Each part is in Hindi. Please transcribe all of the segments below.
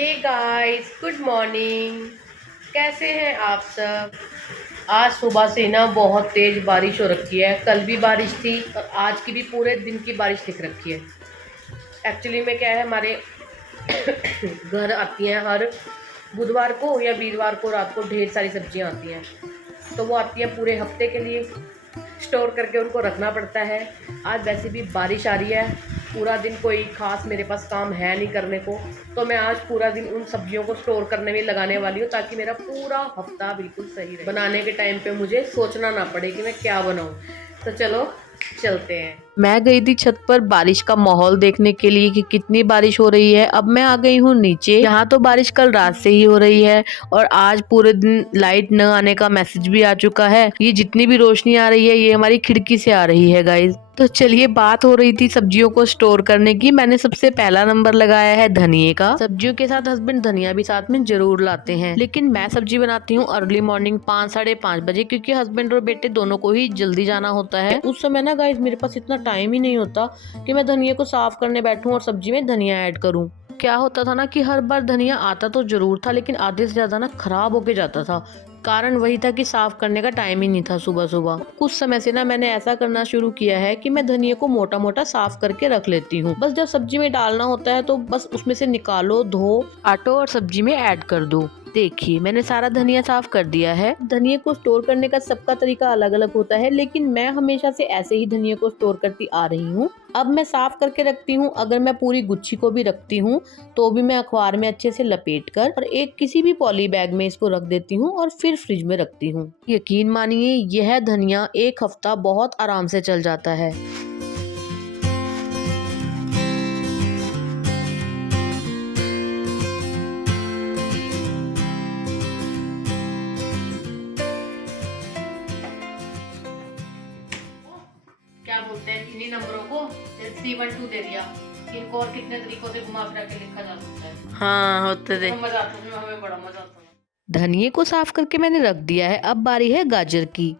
Hey guys, good morning. कैसे हैं आप सब? आज सुबह से ना बहुत तेज बारिश हो रखी है। कल भी बारिश थी और आज की भी पूरे दिन की बारिश दिख रखी है। एक्चुअली में क्या है, हमारे घर आती हैं हर बुधवार को या वीरवार को रात को ढेर सारी सब्जियां आती हैं। तो वो आती हैं पूरे हफ्ते के लिए, स्टोर करके उनको रखना पड़ता है। आज वैसे भी बारिश आ रही है, पूरा दिन कोई खास मेरे पास काम है नहीं करने को, तो मैं आज पूरा दिन उन सब्जियों को स्टोर करने में लगाने वाली हूँ ताकि मेरा पूरा हफ्ता बिल्कुल सही रहे। बनाने के टाइम पे मुझे सोचना ना पड़े कि मैं क्या बनाऊँ। तो चलो चलते हैं। मैं गई थी छत पर बारिश का माहौल देखने के लिए कि कितनी बारिश हो रही है। अब मैं आ गई हूँ नीचे। यहाँ तो बारिश कल रात से ही हो रही है और आज पूरे दिन लाइट न आने का मैसेज भी आ चुका है। ये जितनी भी रोशनी आ रही है ये हमारी खिड़की से आ रही है गाइज। तो चलिए, बात हो रही थी सब्जियों को स्टोर करने की। मैंने सबसे पहला नंबर लगाया है धनिये का। सब्जियों के साथ हस्बैंड धनिया भी साथ में जरूर लाते हैं, लेकिन मैं सब्जी बनाती हूँ अर्ली मॉर्निंग 5 साढ़े 5 बजे, क्योंकि हस्बैंड और बेटे दोनों को ही जल्दी जाना होता है। उस समय ना गाइस मेरे पास इतना टाइम ही नहीं होता कि मैं धनिया को साफ करने बैठूं और सब्जी में धनिया ऐड करूं। क्या होता था ना कि हर बार धनिया आता तो जरूर था, लेकिन आधे से ज्यादा ना खराब होके जाता था। कारण वही था कि साफ करने का टाइम ही नहीं था सुबह सुबह। कुछ समय से ना मैंने ऐसा करना शुरू किया है कि मैं धनिया को मोटा मोटा साफ करके रख लेती हूँ। बस जब सब्जी में डालना होता है तो बस उसमें से निकालो, धो, काटो और सब्जी में ऐड कर दो। देखिए, मैंने सारा धनिया साफ कर दिया है। धनिया को स्टोर करने का सबका तरीका अलग अलग होता है, लेकिन मैं हमेशा से ऐसे ही धनिया को स्टोर करती आ रही हूँ। अब मैं साफ करके रखती हूँ। अगर मैं पूरी गुच्छी को भी रखती हूँ तो भी मैं अखबार में अच्छे से लपेट कर और एक किसी भी पॉली बैग में इसको रख देती हूँ और फिर फ्रिज में रखती हूँ। यकीन मानिए, यह धनिया एक हफ्ता बहुत आराम से चल जाता है। क्या बोलते हैं किन्हीं नंबरों को 312 दे दिया। इनको और कितने तरीकों से घुमा फिरा के लिखा जा सकता है। हाँ, होते थे। मजा आता है, हमें बड़ा मजा आता है। धनिये को साफ करके मैंने रख दिया है। अब बारी है गाजर की।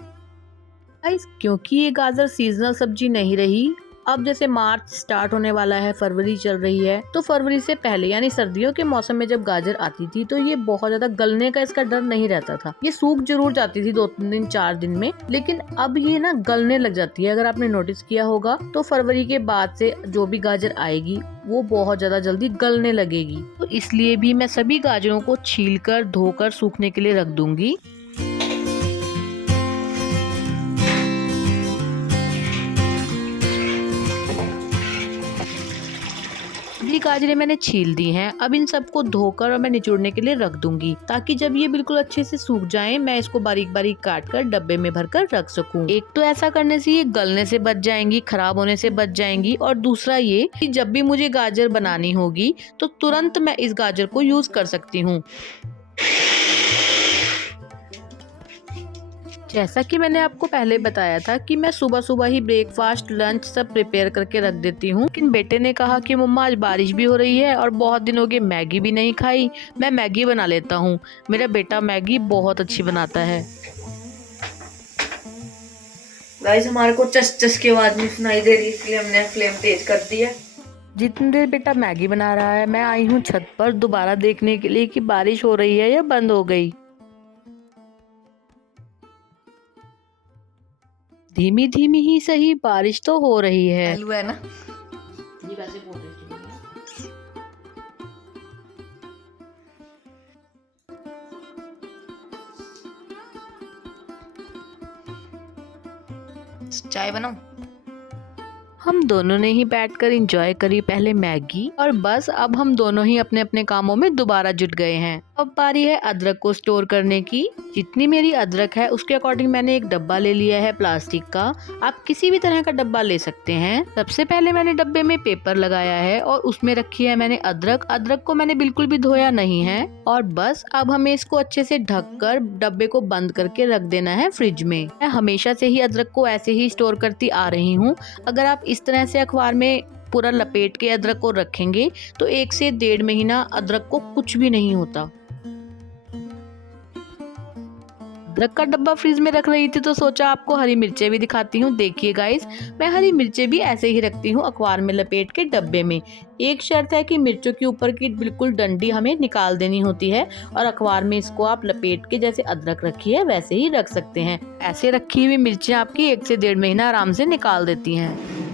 गाइस, क्योंकि ये गाजर सीजनल सब्जी नहीं रही, अब जैसे मार्च स्टार्ट होने वाला है, फरवरी चल रही है, तो फरवरी से पहले यानी सर्दियों के मौसम में जब गाजर आती थी तो ये बहुत ज्यादा गलने का इसका डर नहीं रहता था। ये सूख जरूर जाती थी 2 3 दिन 4 दिन में, लेकिन अब ये ना गलने लग जाती है। अगर आपने नोटिस किया होगा तो फरवरी के बाद से जो भी गाजर आएगी वो बहुत ज्यादा जल्दी गलने लगेगी। तो इसलिए भी मैं सभी गाजरों को छीलकर धोकर सूखने के लिए रख दूंगी। सभी गाजरें मैंने छील दी हैं। अब इन सबको धोकर और मैं निचोड़ने के लिए रख दूंगी, ताकि जब ये बिल्कुल अच्छे से सूख जाएं मैं इसको बारीक बारीक काट कर डब्बे में भरकर रख सकूं। एक तो ऐसा करने से ये गलने से बच जाएंगी, खराब होने से बच जाएंगी, और दूसरा ये कि जब भी मुझे गाजर बनानी होगी तो तुरंत मैं इस गाजर को यूज कर सकती हूँ। जैसा कि मैंने आपको पहले बताया था कि मैं सुबह सुबह ही ब्रेकफास्ट, लंच सब प्रिपेयर करके रख देती हूँ। लेकिन बेटे ने कहा कि मम्मा आज बारिश भी हो रही है और बहुत दिन हो गए मैगी भी नहीं खाई, मैं मैगी बना लेता हूँ। मेरा बेटा मैगी बहुत अच्छी बनाता है। गाइस, हमारे को चस चस की आवाज नहीं सुनाई दे रही, इसलिए हमने फ्लेम तेज कर दी है। जितनी देर बेटा मैगी बना रहा है मैं आई हूँ छत पर दोबारा देखने के लिए कि बारिश हो रही है या बंद हो गई। धीमी धीमी ही सही बारिश तो हो रही है। आलू है ना। ये वैसे बहुत टेस्टी है। चाय बनाऊं? हम दोनों ने ही बैठकर एंजॉय करी पहले मैगी, और बस अब हम दोनों ही अपने अपने कामों में दोबारा जुट गए हैं। अब बारी है अदरक को स्टोर करने की। जितनी मेरी अदरक है उसके अकॉर्डिंग मैंने एक डब्बा ले लिया है प्लास्टिक का। आप किसी भी तरह का डब्बा ले सकते हैं। सबसे पहले मैंने डब्बे में पेपर लगाया है और उसमें रखी है मैंने अदरक। अदरक को मैंने बिल्कुल भी धोया नहीं है, और बस अब हमें इसको अच्छे से ढककर डब्बे को बंद करके रख देना है फ्रिज में। मैं हमेशा से ही अदरक को ऐसे ही स्टोर करती आ रही हूँ। अगर आप इस तरह से अखबार में पूरा लपेट के अदरक को रखेंगे तो 1 से 1.5 महीना अदरक को कुछ भी नहीं होता। अदरक का डब्बा फ्रिज में रख रही थी तो सोचा आपको हरी मिर्चें भी दिखाती हूँ। देखिए गाइस, मैं हरी मिर्चें भी ऐसे ही रखती हूँ अखबार में लपेट के डब्बे में। एक शर्त है कि मिर्चों के ऊपर की बिल्कुल डंडी हमें निकाल देनी होती है और अखबार में इसको आप लपेट के जैसे अदरक रखी है वैसे ही रख सकते हैं। ऐसे रखी हुई मिर्चें आपकी 1 से 1.5 महीना आराम से निकाल देती हैं।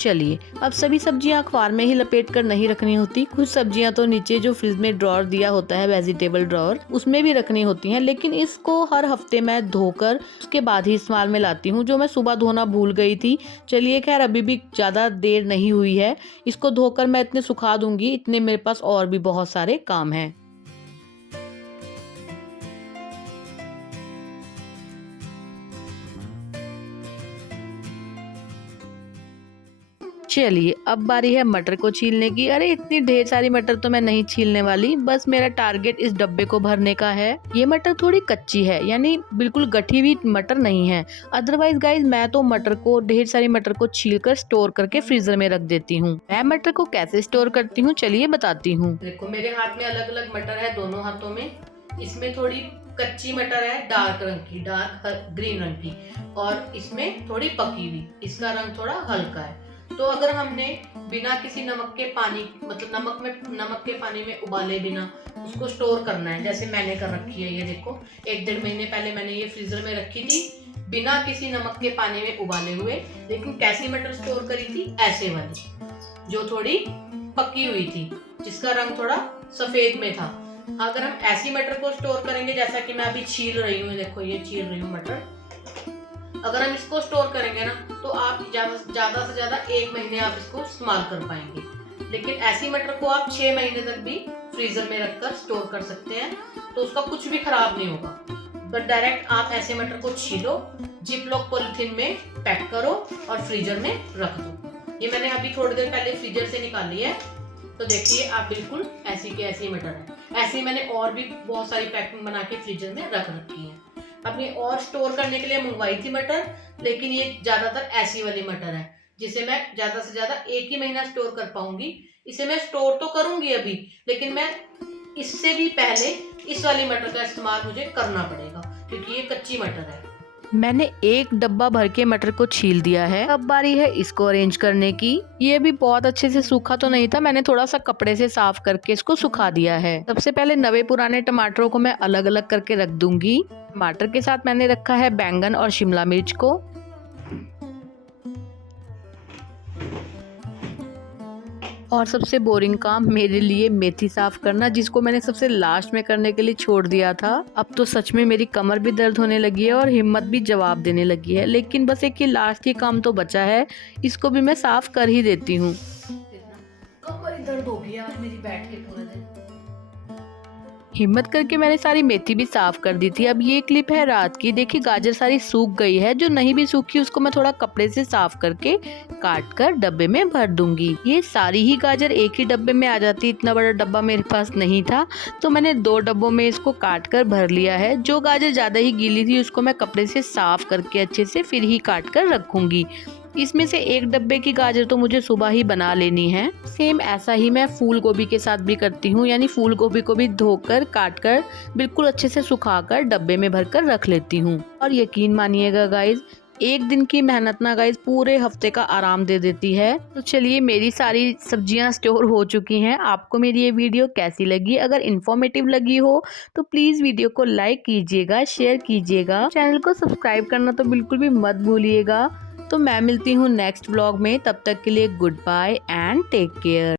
चलिए, अब सभी सब्जियां अखबार में ही लपेट कर नहीं रखनी होती। कुछ सब्जियां तो नीचे जो फ्रिज में ड्रॉर दिया होता है, वेजिटेबल ड्रॉर, उसमें भी रखनी होती हैं, लेकिन इसको हर हफ्ते मैं धोकर उसके बाद ही इस्तेमाल में लाती हूँ, जो मैं सुबह धोना भूल गई थी। चलिए खैर, अभी भी ज़्यादा देर नहीं हुई है, इसको धोकर मैं इतने सुखा दूंगी, इतने मेरे पास और भी बहुत सारे काम हैं। चलिए, अब बारी है मटर को छीलने की। अरे इतनी ढेर सारी मटर तो मैं नहीं छीलने वाली, बस मेरा टारगेट इस डब्बे को भरने का है। ये मटर थोड़ी कच्ची है, यानी बिल्कुल गठी हुई मटर नहीं है। अदरवाइज गाइज, मैं तो ढेर सारी मटर को छीलकर स्टोर करके फ्रीजर में रख देती हूँ। मैं मटर को कैसे स्टोर करती हूँ चलिए बताती हूँ। देखो, मेरे हाथ में अलग अलग मटर है, दोनों हाथों में। इसमें थोड़ी कच्ची मटर है, डार्क रंग की, डार्क ग्रीन रंग की, और इसमें थोड़ी पकी हुई, इसका रंग थोड़ा हल्का है। तो अगर हमने बिना किसी नमक के पानी, मतलब नमक के पानी में उबाले बिना उसको स्टोर करना है, जैसे मैंने कर रखी है, ये देखो 1-1.5 महीने पहले मैंने ये फ्रीजर में रखी थी बिना किसी नमक के पानी में उबाले हुए। लेकिन कैसी मटर स्टोर करी थी? ऐसे वाली, जो थोड़ी पकी हुई थी, जिसका रंग थोड़ा सफेद में था। अगर हम ऐसी मटर को स्टोर करेंगे, जैसा कि मैं अभी छील रही हूँ, देखो ये छील रही हूँ मटर, अगर हम इसको स्टोर करेंगे ना, तो आप ज्यादा से ज्यादा 1 महीने आप इसको इस्तेमाल कर पाएंगे। लेकिन ऐसी मटर को आप 6 महीने तक भी फ्रीजर में रखकर स्टोर कर सकते हैं, तो उसका कुछ भी खराब नहीं होगा। बट डायरेक्ट आप ऐसे मटर को छीलो, जिपलॉक पॉलिथीन में पैक करो और फ्रीजर में रख दो। ये मैंने अभी थोड़ी देर पहले फ्रीजर से निकाली है, तो देखिए आप बिल्कुल ऐसी की ऐसी मटर है। ऐसे मैंने और भी बहुत सारी पैकिंग बना के फ्रीजर में रख रखी है। अपनी और स्टोर करने के लिए मंगवाई थी मटर, लेकिन ये ज्यादातर ऐसी वाली मटर है, जिसे मैं ज्यादा से ज्यादा 1 ही महीना स्टोर कर पाऊंगी। इसे मैं स्टोर तो करूंगी अभी, लेकिन मैं इससे भी पहले इस वाली मटर का इस्तेमाल मुझे करना पड़ेगा, क्योंकि ये कच्ची मटर है। मैंने 1 डब्बा भर के मटर को छील दिया है। अब बारी है इसको अरेंज करने की। ये भी बहुत अच्छे से सूखा तो नहीं था, मैंने थोड़ा सा कपड़े से साफ करके इसको सुखा दिया है। सबसे पहले नवे पुराने टमाटरों को मैं अलग अलग करके रख दूंगी। टमाटर के साथ मैंने रखा है बैंगन और शिमला मिर्च को। और सबसे बोरिंग काम मेरे लिए मेथी साफ करना, जिसको मैंने सबसे लास्ट में करने के लिए छोड़ दिया था। अब तो सच में मेरी कमर भी दर्द होने लगी है और हिम्मत भी जवाब देने लगी है, लेकिन बस एक ये लास्ट ही काम तो बचा है, इसको भी मैं साफ कर ही देती हूँ। कमर दर्द हो गया आज मेरी बैठ के पूरे दिन। हिम्मत करके मैंने सारी मेथी भी साफ कर दी थी। अब ये क्लिप है रात की। देखिए गाजर सारी सूख गई है, जो नहीं भी सूखी उसको मैं थोड़ा कपड़े से साफ करके काट कर डब्बे में भर दूंगी। ये सारी ही गाजर एक ही डब्बे में आ जाती, इतना बड़ा डब्बा मेरे पास नहीं था, तो मैंने 2 डब्बों में इसको काट कर भर लिया है। जो गाजर ज्यादा ही गीली थी उसको मैं कपड़े से साफ करके अच्छे से फिर ही काट कर रखूंगी। इसमें से 1 डब्बे की गाजर तो मुझे सुबह ही बना लेनी है। सेम ऐसा ही मैं फूल गोभी के साथ भी करती हूँ, यानी फूल गोभी को भी धोकर काट कर बिल्कुल अच्छे से सुखाकर डब्बे में भरकर रख लेती हूँ। और यकीन मानिएगा गाइज, 1 दिन की मेहनत ना गाइज पूरे हफ्ते का आराम दे देती है। तो चलिए, मेरी सारी सब्जियां स्टोर हो चुकी हैं। आपको मेरी ये वीडियो कैसी लगी? अगर इन्फॉर्मेटिव लगी हो तो प्लीज वीडियो को लाइक कीजिएगा, शेयर कीजिएगा, चैनल को सब्सक्राइब करना तो बिल्कुल भी मत भूलिएगा। तो मैं मिलती हूँ नेक्स्ट व्लॉग में, तब तक के लिए goodbye and take care.